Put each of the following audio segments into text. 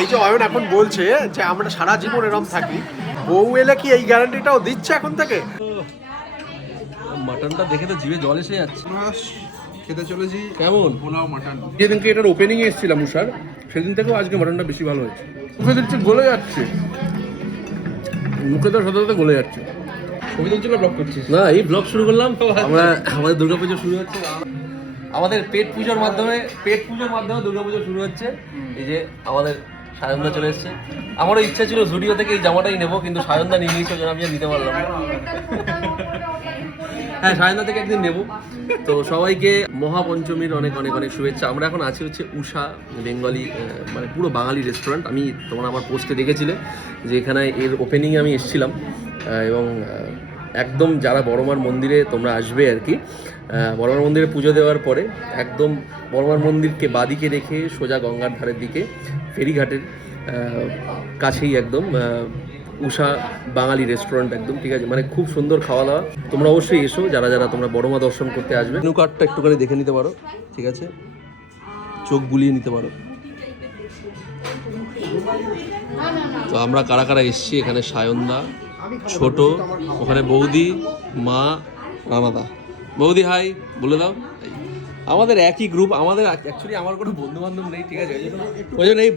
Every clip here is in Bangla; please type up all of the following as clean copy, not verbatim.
এই যে অয়ন এখন বলছে যে আমরা সারা জীবন এরকম থাকি, বউ এলে কি এই গ্যারান্টিটাও দিচ্ছে এখন থেকে? মাটনটা দেখে তো জিভে জল এসে যাচ্ছে। খেতে চলেছি কেমন পোলাও মাটন। যেদিনকে এটার ওপেনিং এ এসেছিলাম উষার, সেদিন থেকেও আজকে মাটনটা বেশি ভালো হয়েছে। মুখে দিচ্ছে গলে যাচ্ছে, মুখে তো সাথে সাথে গলে যাচ্ছে। ছবি তুলছিল, ব্লগ করছিস? না, এই ব্লগ শুরু করলাম। আমরা আমাদের দুর্গাপুজো শুরু হচ্ছে, আমাদের পেট পুজোর মাধ্যমে দুর্গাপুজো শুরু হচ্ছে। এই যে আমাদের সায়নদা চলে এসছে। আমারও ইচ্ছা ছিল জুডিও থেকে এই জামাটাই নেবো, কিন্তু সায়নদা নিয়ে নিয়েছে, আমি আর নিতে পারলাম না। হ্যাঁ, সায়নদা থেকে একদিন নেবো। তো সবাইকে মহাপঞ্চমীর অনেক অনেক অনেক শুভেচ্ছা। আমরা এখন আছি হচ্ছে উষা বেঙ্গলি, মানে পুরো বাঙালি রেস্টুরেন্ট। আমি তোমরা আমার পোস্টে দেখেছিলে যে এখানে এর ওপেনিংয়ে আমি এসেছিলাম, এবং একদম যারা বড়মার মন্দিরে তোমরা আসবে আর কি, বড়মার মন্দিরে পুজো দেওয়ার পরে একদম বড়মার মন্দিরকে বাদিকে রেখে সোজা গঙ্গার ধারের দিকে ফেরিঘাটের কাছেই একদম উষা বাঙালি রেস্টুরেন্ট একদম, ঠিক আছে? মানে খুব সুন্দর খাওয়া দাওয়া। তোমরা অবশ্যই এসো, যারা যারা তোমরা বড়মা দর্শন করতে আসবে। মেনু কার্ডটা একটুখানি দেখে নিতে পারো, ঠিক আছে? চোখ বুলিয়ে নিতে পারো। তো আমরা কারা কারা এসছি এখানে? সায়নদা, ছোট, ওখানে বৌদি, মা, রানাদা। বৌদি হাই বলে দাও। আমাদের একই গ্রুপ, আমাদের অ্যাকচুয়ালি আমার কোনো বন্ধু বান্ধব নেই, ঠিক আছে? ওই জন্য এই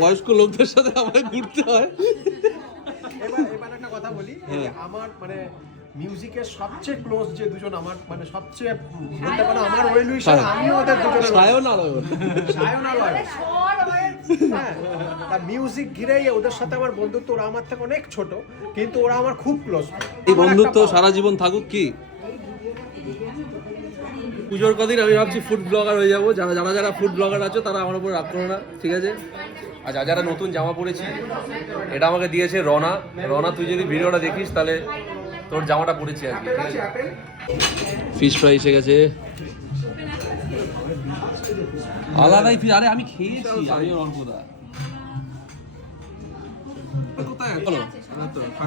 বয়স্ক লোকদের সাথে আমায় ঘুরতে হয়। এবার একটা কথা বলি, আমার মানে মিউজিকের সবচেয়ে ক্লোজ যে দুজন, আমার মানে সবচেয়ে বলতে পারো আমার ওয়েলউইশার, আমিও ওদের দুজনের সায়ন আর অয়ন। হ্যাঁ, তার মিউজিক ঘিরেই ওদের সাথে আমার বন্ধুত্ব। ওরা আমার থেকে অনেক ছোট, কিন্তু ওরা আমার খুব ক্লোজ। এই বন্ধুত্ব সারা জীবন থাকুক। কি পুজোর কদিন আমি ভাবছি ফুড ব্লগার হয়ে যাবো। যারা ফুড ব্লগার আছে তারা আমার উপর রাগ করো না, ঠিক আছে? আর যারা নতুন জামা পরেছি, এটা আমাকে দিয়েছে রনা। তুই যদি ভিডিওটা দেখিস তাহলে তোর জামাটা পরেছি আর কি। ফিশ ফ্রাই এসে গেছে, আলাদাই ফিশ। আরে আমি খেয়েছি, আমি অল্পদা।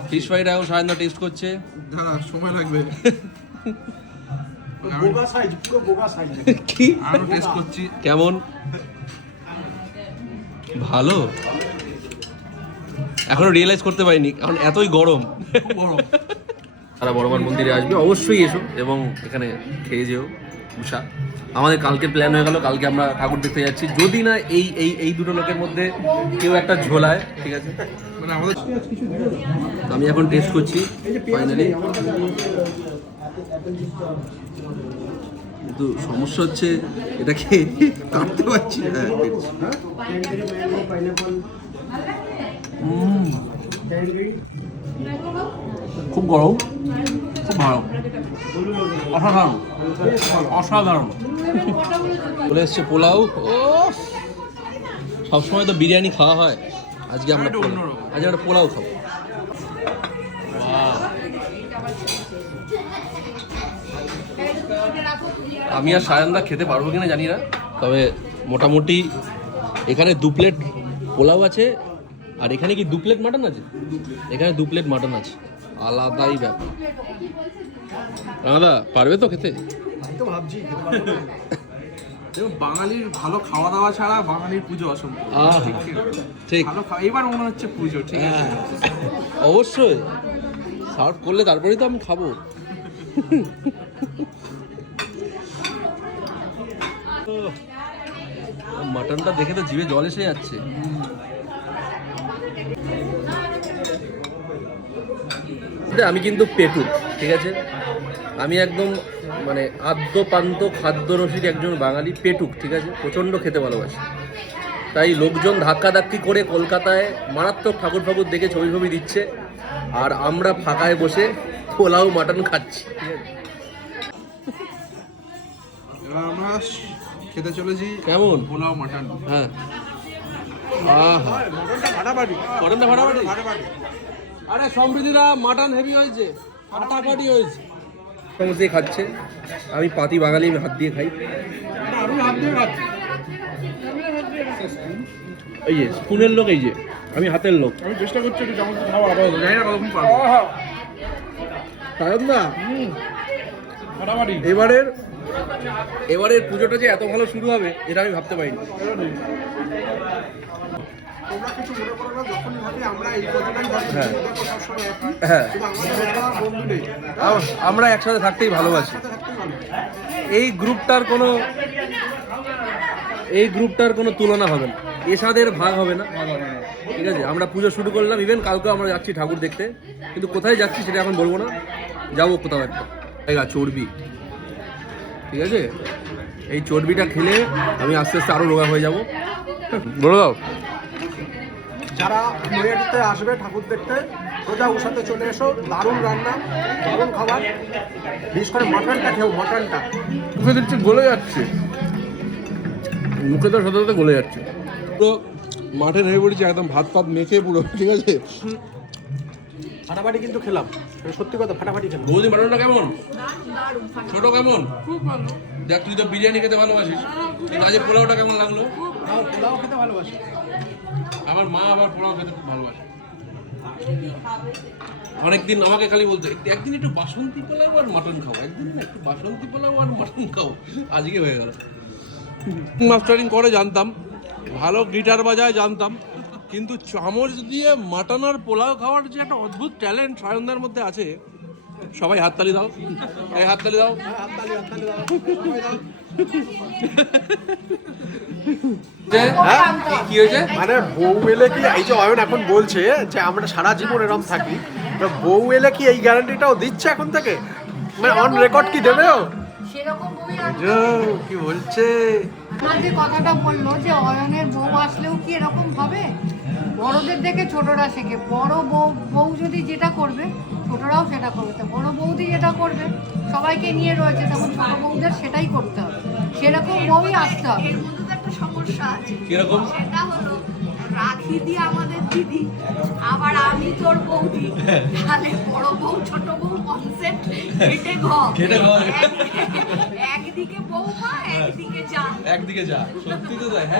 ফিশ ফ্রাইটা এখন সায়নদা টেস্ট করছে। দাঁড়া, সময় লাগবে। কি আরো টেস্ট করছি, কেমন? ভালো। এখনো রিয়েলাইজ করতে পারিনি, কারণ এতই গরম। তারা বড়মার মন্দিরে আসবে, অবশ্যই এসো এবং এখানে খেয়ে যেও উষা। আমাদের কালকে প্ল্যান হয়ে গেল, কালকে আমরা ঠাকুর দেখতে যাচ্ছি, যদি না এই দুটো লোকের মধ্যে কেউ একটা ঝোলায়, ঠিক আছে? মানে আমাদের আমি এখন টেস্ট করছি ফাইনালি। কিন্তু সমস্যা হচ্ছে এটাকে কাটতে পারছি না। খুব গরম, খুব ভালো, অসাধারণ। চলে এসছে পোলাও। ও, সবসময় তো বিরিয়ানি খাওয়া হয়, আজকে আমরা পোলাও খাবো। আমি আর সায়নদা খেতে পারবো কিনা জানি না, তবে মোটামুটি এখানে 2 প্লেট পোলাও আছে, আর এখানে কি 2 প্লেট মাটন আছে? এখানে 2 প্লেট মাটন আছে, আলাদাই ব্যাপার। দাদা পারবে তো খেতে? আমি তো ভাবছি বাঙালির ভালো খাওয়া দাওয়া ছাড়া বাঙালির পুজো অসম্পূর্ণ। ঠিক, এবার মনে হচ্ছে পুজো, ঠিক আছে? অবশ্যই সার্ভ করলে তারপরেই তো আমি খাবো। মাটনটা দেখে তো জিভে জল এসে যাচ্ছে। আমি কিন্তু পেটুক, ঠিক আছে? আমি একদম মানে আদ্যপান্ত খাদ্যরসিক একজন বাঙালি পেটুক, ঠিক আছে? প্রচণ্ড খেতে ভালোবাসি। তাই লোকজন ধাক্কাধাক্কি করে কলকাতায় মারাত্মক ঠাকুর দেখে ছবি দিচ্ছে, আর আমরা ফাঁকায় বসে পোলাও মাটন খাচ্ছি, ঠিক আছে? এবার আমরা খেতে চলেছি কেমন পোলাও মাটন। হ্যাঁ, আরে সমৃদ্ধিরা মাটন হেভি হয়েছে, ফাটাফাটি হয়েছে। সমস্ত খাচ্ছে, আমি পাতি বাঙালি, আমি হাত দিয়ে খাই। এই যে স্পুনের লোক, এই যে আমি হাতের লোক। আমি চেষ্টা করছি একটু যেমন খাওয়া আবার জানি না কতক্ষণ পারবো। সায়ন দা, ফাটাফাটি। এবারের পুজোটা যে এত ভালো শুরু হবে এটা আমি ভাবতে পারিনি। তোমরা কিছু মনে করো না, যখনই ভাবি আমরা এই কথাটাই ভাবি, হ্যাঁ। দেখো সবসময় একই, হ্যাঁ। কিন্তু আমাদের মধ্যে আর বন্ধু নেই, আমরা একসাথে থাকতেই ভালোবাসি। সাথে থাকতেই ভালো। এই গ্রুপটার কোনো তুলনা হবে না, এসাদের ভাগ হবে না, ঠিক আছে? আমরা পুজো শুরু করলাম, ইভেন কালকে আমরা যাচ্ছি ঠাকুর দেখতে, কিন্তু কোথায় যাচ্ছি সেটা এখন বলবো না, যাবো কোথাও একটা জায়গা, চর্বি, ঠিক আছে? এই চর্বিটা খেলে আমি আস্তে আস্তে আরো রোগা হয়ে যাবো। বলে দাও। যারা নৈহাটিতে আসবে ঠাকুর দেখতে, সোজা উষাতে চলে এসো, দারুণ রান্না, দারুণ খাবার, বিশেষ করে মাটনটা খেও, মাটনটা মুখে দিচ্ছে গলে যাচ্ছে, মুখে তো সাথে সাথে গলে যাচ্ছে। পুরো মাঠে নেমে পড়েছি একদম ভাত ফাত মেখে পুরো, ঠিক আছে? ফাটাফাটি কিন্তু খেলাম, সত্যি কথা ফাটাফাটি খেলাম। বৌদি মাটনটা কেমন? ছোট কেমন? দেখ তুই তো বিরিয়ানি খেতে ভালোবাসিস, আজ পোলাওটা কেমন লাগলো? পোলাও খেতে ভালোবাসি। আমার মা আবার পোলাও খেতে খুব ভালোবাসে। অনেকদিন আমাকে খালি বলতো একদিন একটু বাসন্তী পোলাও আর মাটন খাও, একদিন না একটু বাসন্তী পোলাও আর মাটন খাও, আজকে হয়ে গেল। মাস্টারিং করে জানতাম, ভালো গিটার বাজায় জানতাম, কিন্তু চামচ দিয়ে মাটন আর পোলাও খাওয়ার যে একটা অদ্ভুত ট্যালেন্ট সায়নদার মধ্যে আছে। সবাই হাততালি দাও, এই হাততালি দাও। হাততালি, হাততালি দাও, সবাই দাও। কি হয়েছে? মানে বউ এলে কি, এই যে অয়ন এখন বলছে যে আমরা সারা জীবন এরকম থাকি, তো বউ এলে কি এই গ্যারান্টিটাও দিচ্ছে এখন থেকে, মানে অন রেকর্ড কি দেবে ও? সেরকম বই কি বলছে? আমার যে কথাটা বললো যে অয়নের বউ আসলেও কি এরকম হবে? বড়দের দেখে ছোটরা শেখে, বড় বউ যদি যেটা করবে ছোটরাও সেটা করবে, তো বড় বৌদি যেটা করবে সবাইকে নিয়ে রয়েছে, তখন ছোট বউদের সেটাই করতে হবে, সেরকম বউই আসতে হবে। এর মধ্যে তো একটা সমস্যা আছে, কিরকম? সেটা হলো রাখি দিয়ে আমাদের দিদি, আবার আমি তোর বৌদি, তাহলে বড় বউ ছোট বউ কনসেপ্ট ঘেটে ঘ, একদিকে বৌমা একদিকে যা। একদিকে যা, সত্যি তো তাই। হ্যাঁ।